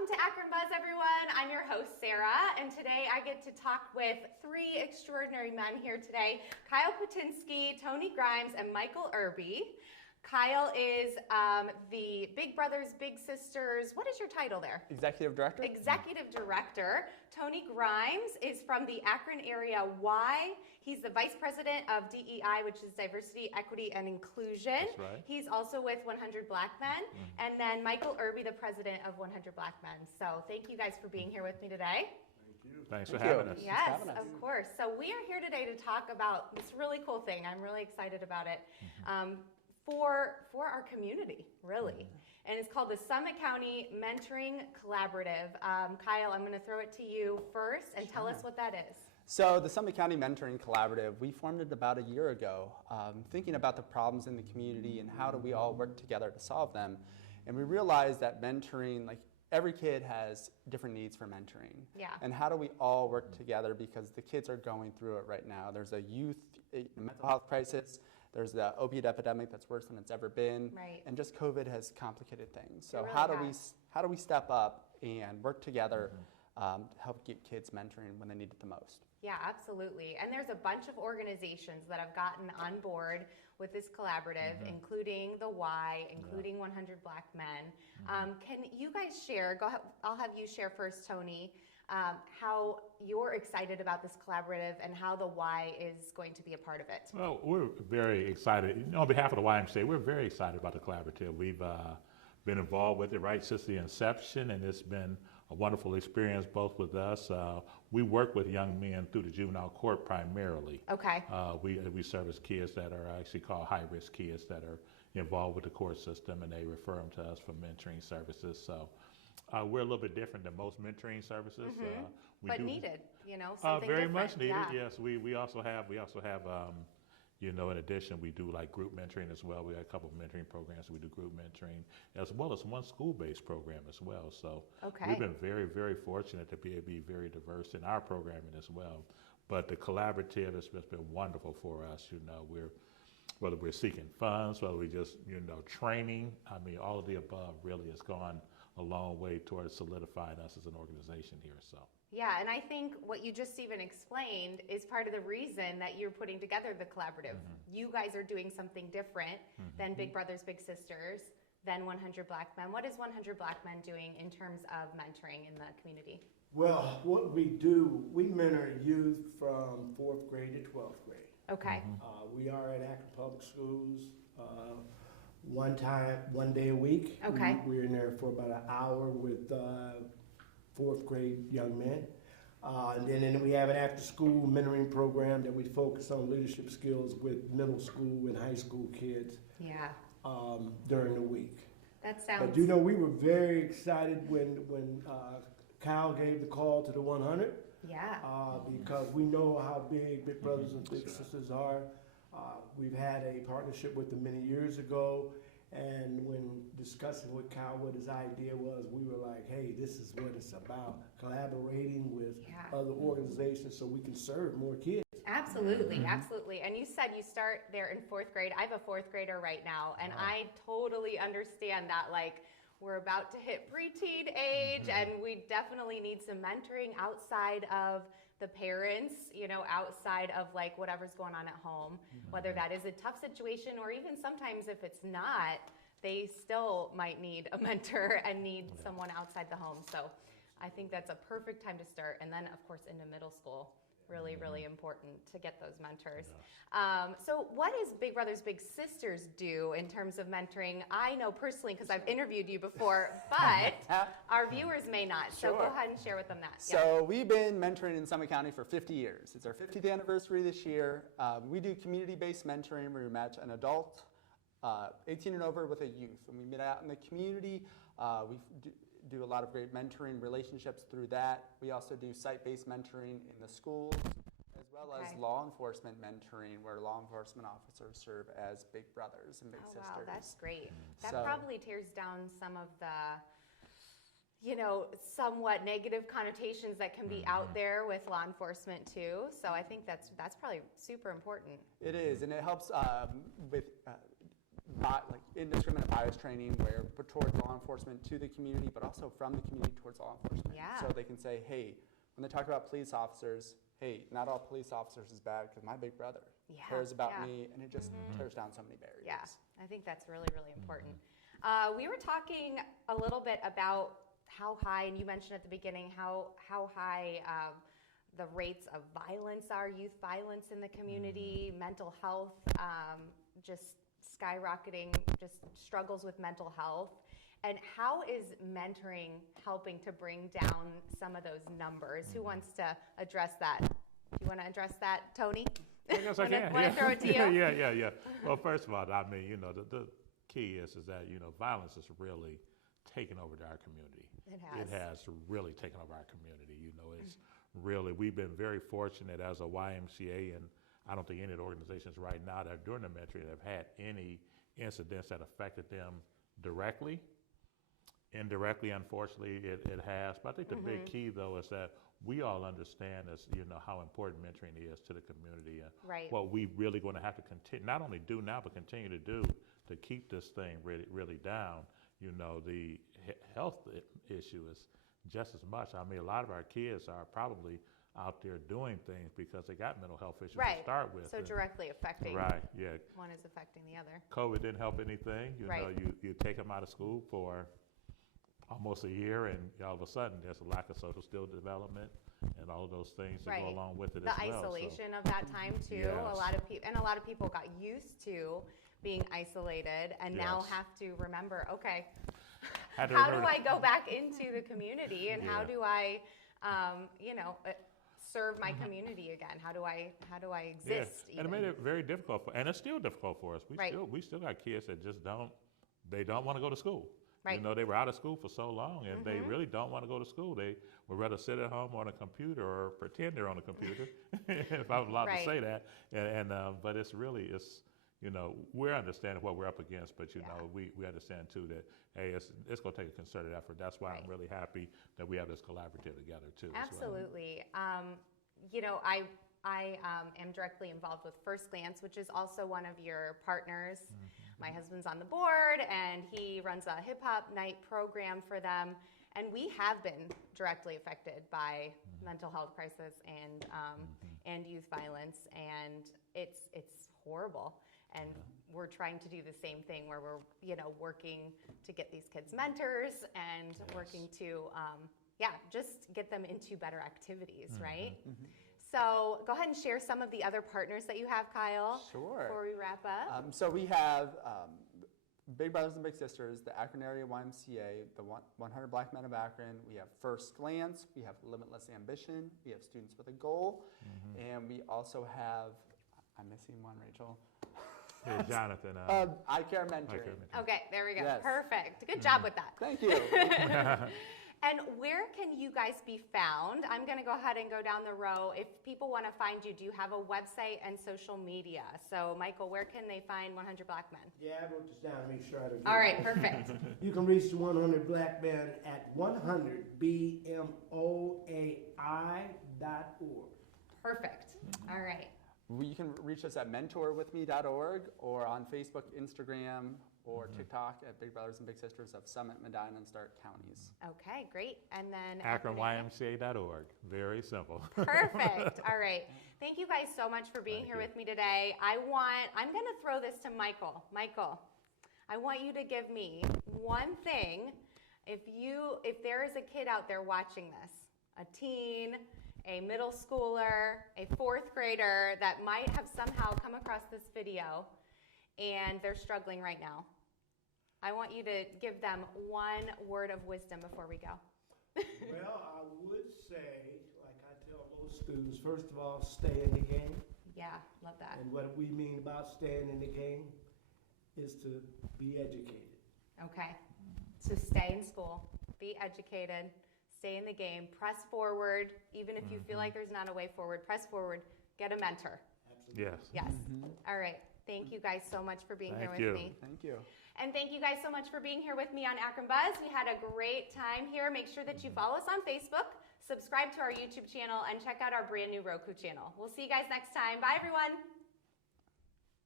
Welcome to Akron Buzz, everyone. I'm your host, Sarah, and today I get to talk with three extraordinary men here today, Kyle Putinski, Tony Grimes, and Michael Irby. Kyle is the Big Brothers Big Sisters, what is your title there? Executive Director. Executive Director. Tony Grimes is from the Akron area Y. He's the Vice President of DEI, which is Diversity, Equity, and Inclusion. That's right. He's also with 100 Black Men. And then Michael Irby, the President of 100 Black Men. So thank you guys for being here with me today. Thanks for having us. Yes, of course. So we are here today to talk about this really cool thing. I'm really excited about it. For our community, really. And it's called the Summit County Mentoring Collaborative. Kyle, I'm going to throw it to you first and tell us what that is. So the Summit County Mentoring Collaborative, we formed it about a year ago, thinking about the problems in the community and how do we all work together to solve them. And we realized that mentoring, like every kid has different needs for mentoring. Yeah. And how do we all work together because the kids are going through it right now. There's a youth mental health crisis. There's the opiate epidemic that's worse than it's ever been. Right. And just COVID has complicated things. So really how do we step up and work together to help get kids mentoring when they need it the most? Yeah, absolutely. And there's a bunch of organizations that have gotten on board with this collaborative, including the Y, including 100 Black Men. Can you guys share, I'll have you share first, Tony, how you're excited about this collaborative and how the Y is going to be a part of it. Well, we're very excited. On behalf of the YMCA, we're very excited about the collaborative. We've been involved with it right since the inception, and it's been a wonderful experience both with us. We work with young men through the juvenile court primarily. Okay. We service kids that are actually called high-risk kids that are involved with the court system, and they refer them to us for mentoring services. So we're a little bit different than most mentoring services. But needed, you know, something very different. much needed. Yeah. Yes, we also have you know, in addition, we do like group mentoring as well. We have a couple of mentoring programs. We do group mentoring as well as one school-based program as well. So we've been very, very fortunate to be able to be very diverse in our programming as well. But the collaborative has just been wonderful for us. You know, whether we're seeking funds, whether we just, you know, training, I mean, all of the above really has gone a long way towards solidifying us as an organization here. So. Yeah, and I think what you just even explained is part of the reason that you're putting together the collaborative. You guys are doing something different than Big Brothers Big Sisters, than 100 Black Men. What is 100 Black Men doing in terms of mentoring in the community? Well, what we do, we mentor youth from 4th grade to 12th grade. Okay. We are at Akron Public Schools one day a week. Okay. We're in there for about an hour with 4th grade young men. And then we have an after-school mentoring program that we focus on leadership skills with middle school and high school kids. Yeah. During the week. That sounds. But you know, we were very excited when Kyle gave the call to the 100. Yeah. Because we know how big Big Brothers and Big Sisters are. We've had a partnership with them many years ago, and when discussing with Kyle what his idea was, we were like, hey, this is what it's about, collaborating with other organizations so we can serve more kids. Absolutely, absolutely. And you said you start there in 4th grade. I have a 4th grader right now, and I totally understand that, like, we're about to hit preteen age, and we definitely need some mentoring outside of the parents, you know, outside of like whatever's going on at home, whether that is a tough situation or even sometimes if it's not, they still might need a mentor and need someone outside the home. So I think that's a perfect time to start. And then of course into middle school, really, really important to get those mentors. So what does Big Brothers Big Sisters do in terms of mentoring? I know personally because I've interviewed you before, but our viewers may not. So go ahead and share with them that. So we've been mentoring in Summit County for 50 years. It's our 50th anniversary this year. We do community-based mentoring where we match an adult 18 and over with a youth. And we meet out in the community. We do a lot of great mentoring relationships through that. We also do site-based mentoring in the schools, as well as law enforcement mentoring, where law enforcement officers serve as big brothers and big sisters. Wow, that's great. That probably tears down some of the, you know, somewhat negative connotations that can be out there with law enforcement too. So I think that's probably super important. It is, and it helps with indiscriminate bias training where put towards law enforcement to the community, but also from the community towards law enforcement. Yeah. So they can say, hey, when they talk about police officers, hey, not all police officers is bad because my big brother cares about me, and it just tears down so many barriers. Yeah, I think that's really, really important. We were talking a little bit about how high, and you mentioned at the beginning how high the rates of violence are, youth violence in the community, mental health, just skyrocketing, just struggles with mental health. And how is mentoring helping to bring down some of those numbers? Who wants to address that? Do you want to address that, Tony? I guess I can. Want to throw it to you? Yeah. Well, first of all, I mean, the key is that, violence is really taken over to our community. It has. It has really taken over our community. It's really, we've been very fortunate as a YMCA, and I don't think any of the organizations right now that are doing the mentoring have had any incidents that affected them directly. Indirectly, unfortunately, it has. But I think the big key, though, is that we all understand how important mentoring is to the community, and what we really going to have to continue, not only do now, but continue to do to keep this thing really, really down. The health issue is just as much. I mean, a lot of our kids are probably out there doing things because they got mental health issues to start with. So directly affecting. Right, yeah. One is affecting the other. COVID didn't help anything. You take them out of school for almost a year, and all of a sudden there's a lack of social skill development and all of those things that go along with it as well. The isolation of that time too. Yes. A lot of people got used to being isolated and now have to remember, okay, how do I go back into the community, and how do I serve my community again? How do I exist? And it made it very difficult and it's still difficult for us. We still got kids that just don't want to go to school. Right. They were out of school for so long, and they really don't want to go to school. They would rather sit at home on a computer or pretend they're on a computer, if I'm allowed to say that. But it's we're understanding what we're up against, but we understand too that hey, it's going to take a concerted effort. That's why I'm really happy that we have this collaborative together too. Absolutely. I am directly involved with First Glance, which is also one of your partners. My husband's on the board, and he runs a hip-hop night program for them. And we have been directly affected by mental health crisis and youth violence, and it's horrible. And we're trying to do the same thing where we're working to get these kids mentors and working to just get them into better activities, right? So go ahead and share some of the other partners that you have, Kyle. Sure. Before we wrap up. So we have Big Brothers and Big Sisters, the Akron Area YMCA, the 100 Black Men of Akron. We have First Glance. We have Limitless Ambition. We have Students with a Goal. And we also have, I'm missing one, Rachel. Hey, Jonathan. I Care Mentoring. Okay, there we go. Yes. Perfect. Good job with that. Thank you. And where can you guys be found? I'm going to go ahead and go down the row. If people want to find you, do you have a website and social media? So, Michael, where can they find 100 Black Men? Yeah, I wrote this down to make sure I don't. All right, perfect. You can reach the 100 Black Men at 100BMOAI.org. Perfect. All right. You can reach us at mentorwithme.org or on Facebook, Instagram, or TikTok at Big Brothers and Big Sisters of Summit, Medina, and Stark counties. Okay, great. And then AkronYMCA.org. Very simple. Perfect. All right. Thank you guys so much for being here with me today. I'm going to throw this to Michael. Michael, I want you to give me one thing. If there is a kid out there watching this, a teen, a middle schooler, a fourth grader that might have somehow come across this video and they're struggling right now, I want you to give them one word of wisdom before we go. Well, I would say, like I tell most students, first of all, stay in the game. Yeah, love that. And what we mean about staying in the game is to be educated. Okay. So stay in school, be educated, stay in the game, press forward. Even if you feel like there's not a way forward, press forward, get a mentor. Absolutely. Yes. All right. Thank you guys so much for being here with me. Thank you. And thank you guys so much for being here with me on Akron Buzz. We had a great time here. Make sure that you follow us on Facebook, subscribe to our YouTube channel, and check out our brand new Roku channel. We'll see you guys next time. Bye, everyone.